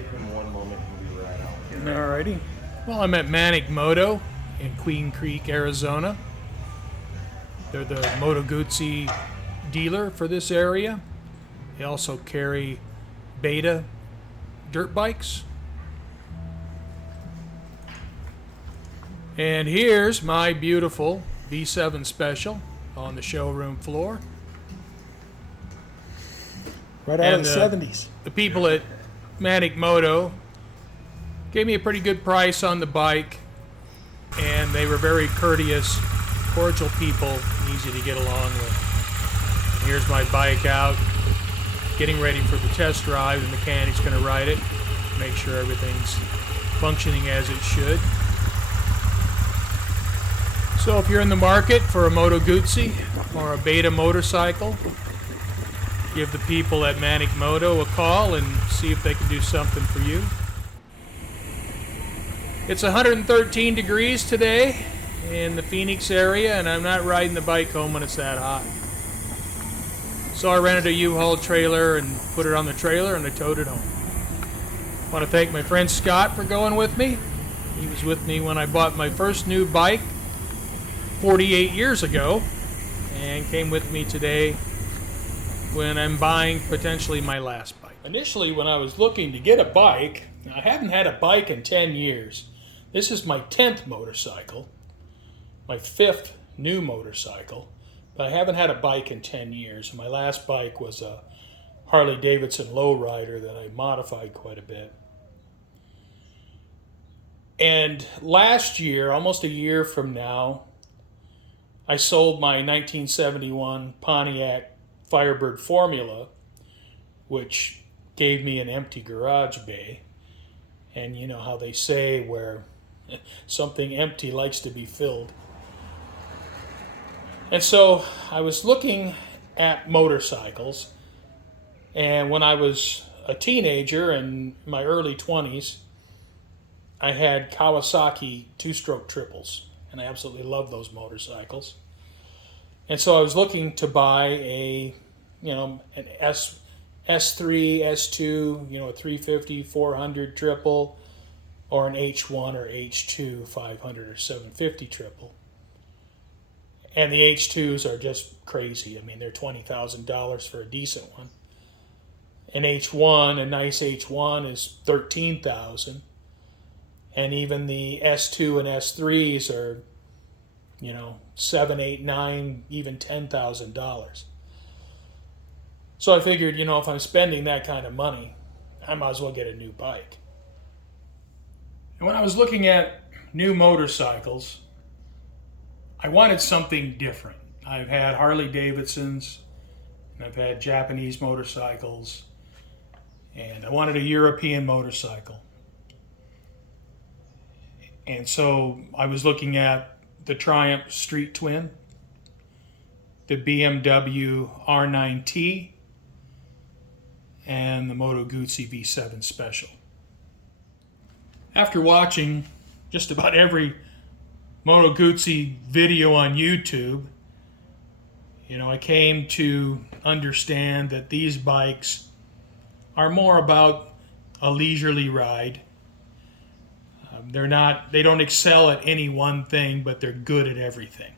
give him one moment and we ride out. Alrighty. Well, I'm at Manic Moto in Queen Creek, Arizona. They're the Moto Guzzi dealer for this area. They also carry Beta dirt bikes. And here's my beautiful V7 Special on the showroom floor. Right out of the 70s. The people at Manic Moto gave me a pretty good price on the bike, and they were very courteous, cordial people, easy to get along with. And here's my bike out, getting ready for the test drive. The mechanic's going to ride it, make sure everything's functioning as it should. So if you're in the market for a Moto Guzzi or a Beta motorcycle, give the people at Manic Moto a call and see if they can do something for you. It's 113 degrees today in the Phoenix area, and I'm not riding the bike home when it's that hot. So I rented a U-Haul trailer and put it on the trailer, and I towed it home. I want to thank my friend Scott for going with me. He was with me when I bought my first new bike 48 years ago, and came with me today when I'm buying potentially my last bike. Initially, when I was looking to get a bike, I hadn't had a bike in 10 years. This is my 10th motorcycle, my 5th new motorcycle, but I haven't had a bike in 10 years. My last bike was a Harley Davidson lowrider that I modified quite a bit. And last year, almost a year from now, I sold my 1971 Pontiac Firebird Formula, which gave me an empty garage bay. And you know how they say where something empty likes to be filled. And so I was looking at motorcycles, and when I was a teenager in my early 20s, I had Kawasaki two-stroke triples, and I absolutely love those motorcycles. And so I was looking to buy an S3, S2, a 350, 400 triple, or an H1 or H2 500 or 750 triple. And the H2s are just crazy. I mean, they're $20,000 for a decent one. An H1, a nice H1 is $13,000. And even the S2 and S3s are, $7, $8, $9, even $10,000. So I figured, if I'm spending that kind of money, I might as well get a new bike. And when I was looking at new motorcycles, I wanted something different. I've had Harley Davidsons, and I've had Japanese motorcycles, and I wanted a European motorcycle. And so I was looking at the Triumph Street Twin, the BMW R9T, and the Moto Guzzi V7 Special. After watching just about every Moto Guzzi video on YouTube, I came to understand that these bikes are more about a leisurely ride. They don't excel at any one thing, but they're good at everything.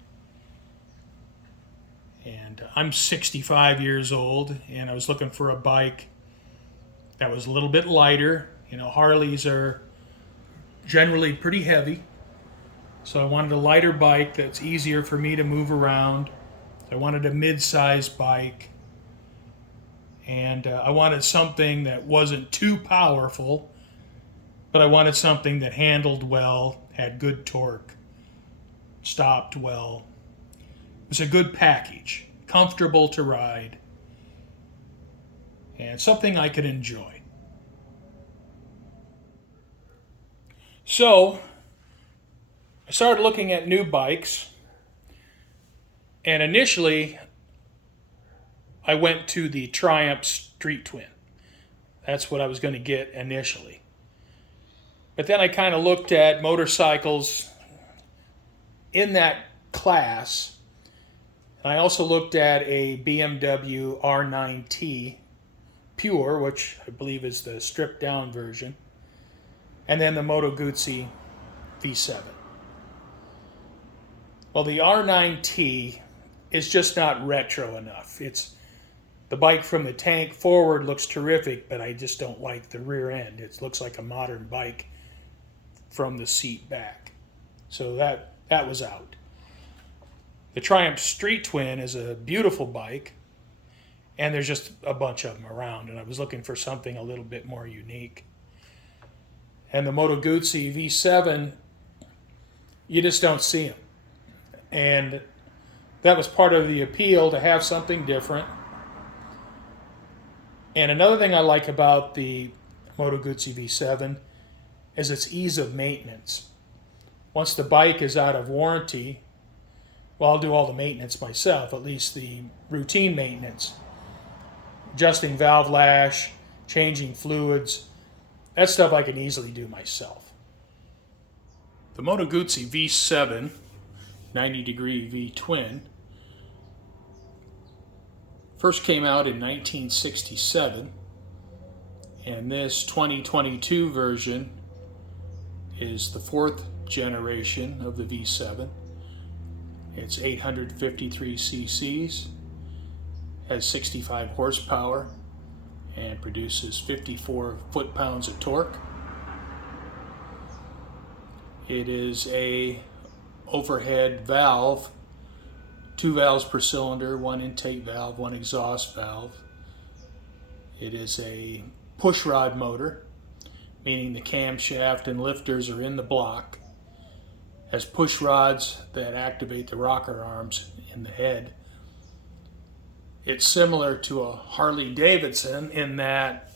And I'm 65 years old, and I was looking for a bike that was a little bit lighter. Harleys are generally pretty heavy. So I wanted a lighter bike that's easier for me to move around. I wanted a mid-sized bike. And I wanted something that wasn't too powerful, but I wanted something that handled well, had good torque, stopped well. It was a good package, comfortable to ride, and something I could enjoy. So I started looking at new bikes, and initially I went to the Triumph Street Twin. That's what I was going to get initially. But then I kind of looked at motorcycles in that class, and I also looked at a BMW R9T Pure, which I believe is the stripped down version, and then the Moto Guzzi V7. Well, the R9T is just not retro enough. It's the bike from the tank forward looks terrific, but I just don't like the rear end. It looks like a modern bike from the seat back. So that was out. The Triumph Street Twin is a beautiful bike, and there's just a bunch of them around, and I was looking for something a little bit more unique. And the Moto Guzzi V7, you just don't see them. And that was part of the appeal, to have something different. And another thing I like about the Moto Guzzi V7 is its ease of maintenance. Once the bike is out of warranty, well, I'll do all the maintenance myself, at least the routine maintenance. Adjusting valve lash, changing fluids, that stuff I can easily do myself. The Moto Guzzi V7 90-degree V-twin first came out in 1967, and this 2022 version is the fourth generation of the V7. It's 853 cc's, has 65 horsepower, and produces 54 foot-pounds of torque. It is a overhead valve, 2 valves per cylinder, 1 intake valve, 1 exhaust valve. It is a push rod motor, meaning the camshaft and lifters are in the block. Has push rods that activate the rocker arms in the head. It's similar to a Harley Davidson in that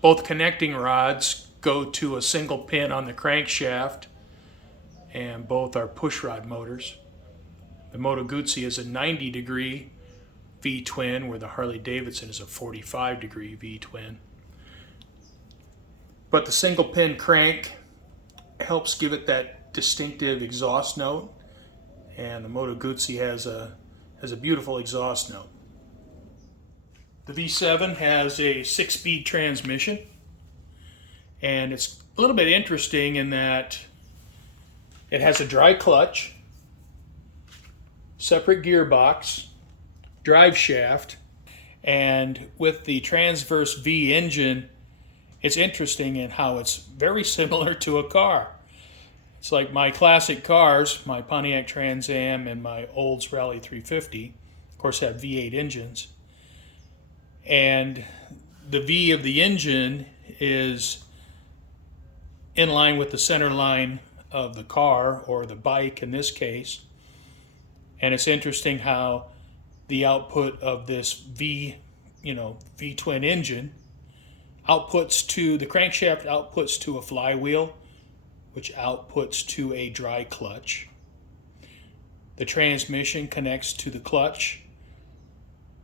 both connecting rods go to a single pin on the crankshaft, and both are push rod motors. The Moto Guzzi is a 90-degree V-twin, where the Harley Davidson is a 45-degree V-twin. But the single pin crank helps give it that distinctive exhaust note, and the Moto Guzzi has a beautiful exhaust note. The V7 has a 6-speed transmission, and it's a little bit interesting in that it has a dry clutch, separate gearbox, drive shaft, and with the transverse V engine, it's interesting in how it's very similar to a car. It's like my classic cars, my Pontiac Trans Am and my Olds Rally 350, of course have V8 engines. And the V of the engine is in line with the center line of the car, or the bike in this case. And it's interesting how the output of this V-twin engine outputs to the crankshaft, outputs to a flywheel, which outputs to a dry clutch. The transmission connects to the clutch.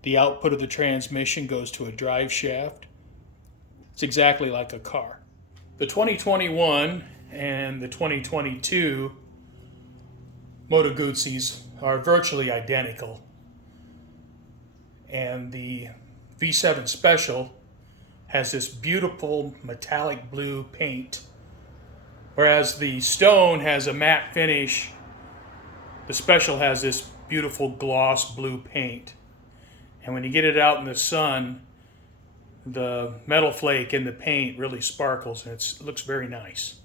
The output of the transmission goes to a drive shaft. It's exactly like a car. The 2021 and the 2022 Moto Guzzis are virtually identical. And the V7 Special has this beautiful metallic blue paint, whereas the Stone has a matte finish. The Special has this beautiful gloss blue paint. And when you get it out in the sun, the metal flake in the paint really sparkles, and it looks very nice.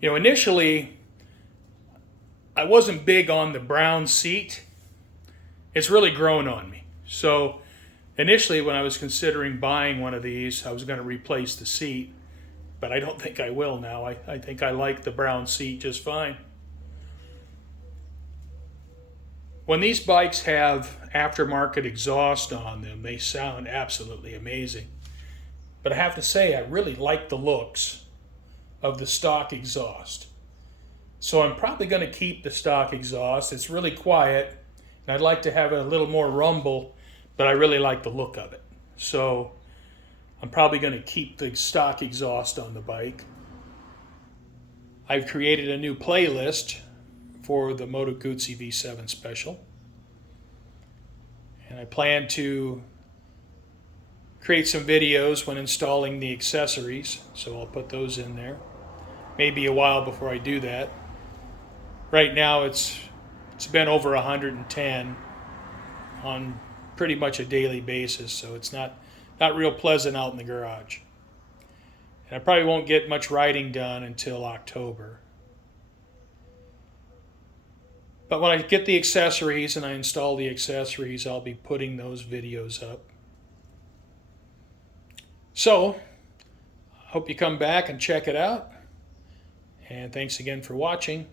Initially, I wasn't big on the brown seat. It's really grown on me. So initially, when I was considering buying one of these, I was going to replace the seat, but I don't think I will now. I think I like the brown seat just fine. When these bikes have aftermarket exhaust on them, they sound absolutely amazing. But I have to say, I really like the looks of the stock exhaust. So I'm probably going to keep the stock exhaust. It's really quiet, and I'd like to have a little more rumble, but I really like the look of it. So I'm probably going to keep the stock exhaust on the bike. I've created a new playlist for the Moto Guzzi V7 Special, and I plan to create some videos when installing the accessories, so I'll put those in there. Maybe a while before I do that. Right now it's been over 110 on pretty much a daily basis, so it's not real pleasant out in the garage. And I probably won't get much riding done until October. But when I get the accessories and I install the accessories, I'll be putting those videos up. So, I hope you come back and check it out. And thanks again for watching.